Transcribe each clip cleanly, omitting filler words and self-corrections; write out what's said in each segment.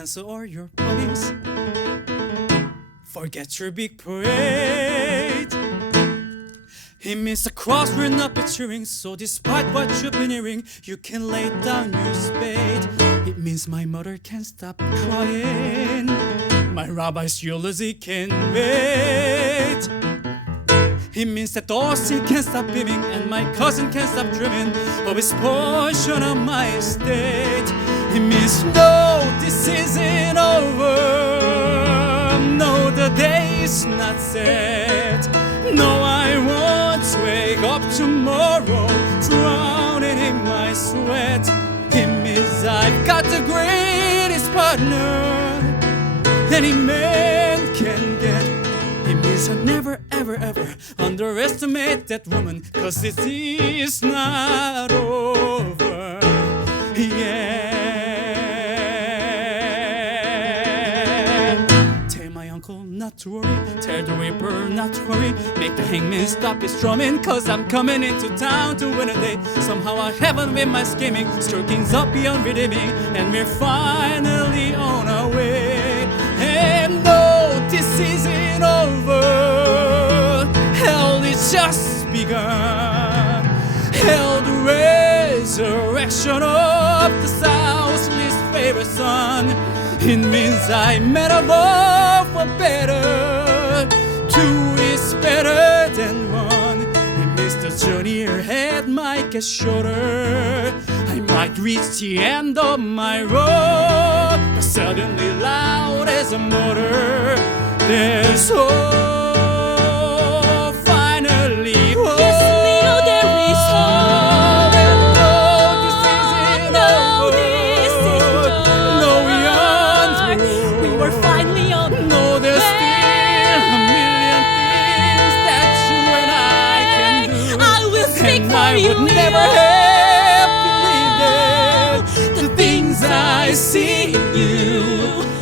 cancel all your parties. Forget your big parade. It means the cross will not be cheering. So despite what you've been hearing, you can lay down your spade. It means my mother can't stop crying. My rabbi's eulogy can wait. It means that Dorsey can't stop beaming, and my cousin can't stop dreaming of his portion of my estate. It means no, this isn't over. No, the day is not set. No, I won't wake up tomorrow drowning in my sweat. It means I've got the greatest partner any man can get. It means I never, ever, ever underestimate that woman, 'cause this is not over yet. Tell my uncle not to worry, tell the reaper not to worry, make the hangman stop his drumming, 'cause I'm coming into town to win a day. Somehow I haven't been my scheming, stroking's up beyond redeeming, and we're finally on our way. And no, this isn't over. Hell is just begun. Hell, the resurrection of the South's least favorite son. It means I met above for better. Two is better than one. It means the journey ahead might get shorter. I might reach the end of my road, but suddenly loud as a motor, there's hope. Finally hope. Yes, Leo, there is hope. No, this isn't over. This isn't No, we over. aren't through. We were finally on. No, there's still a million things that you and I can do. I will speak And for I you, would Leo. never have believed it. The things I see in you.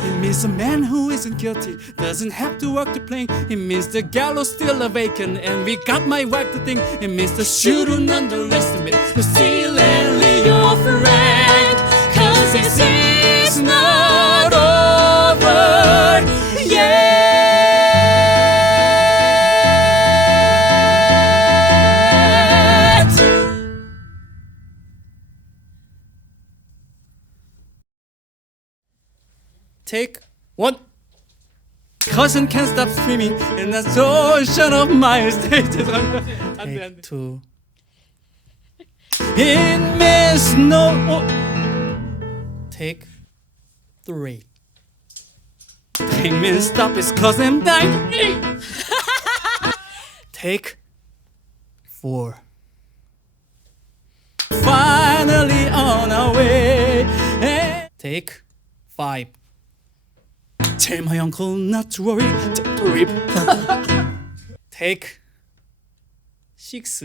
It means a man who isn't guilty doesn't have to work to play. It means the gallows still are vacant, and we got my wife to think. It means the shouldn't underestimate Lucille and Leo Frank, 'cause this is not over yet. Take one. Cousin can't stop screaming in the ocean of my estate. Take two. It means no. Take three. Take me stop his cousin dying. Take four. Finally on our way. Take five. Tell my uncle not to worry. Take 6.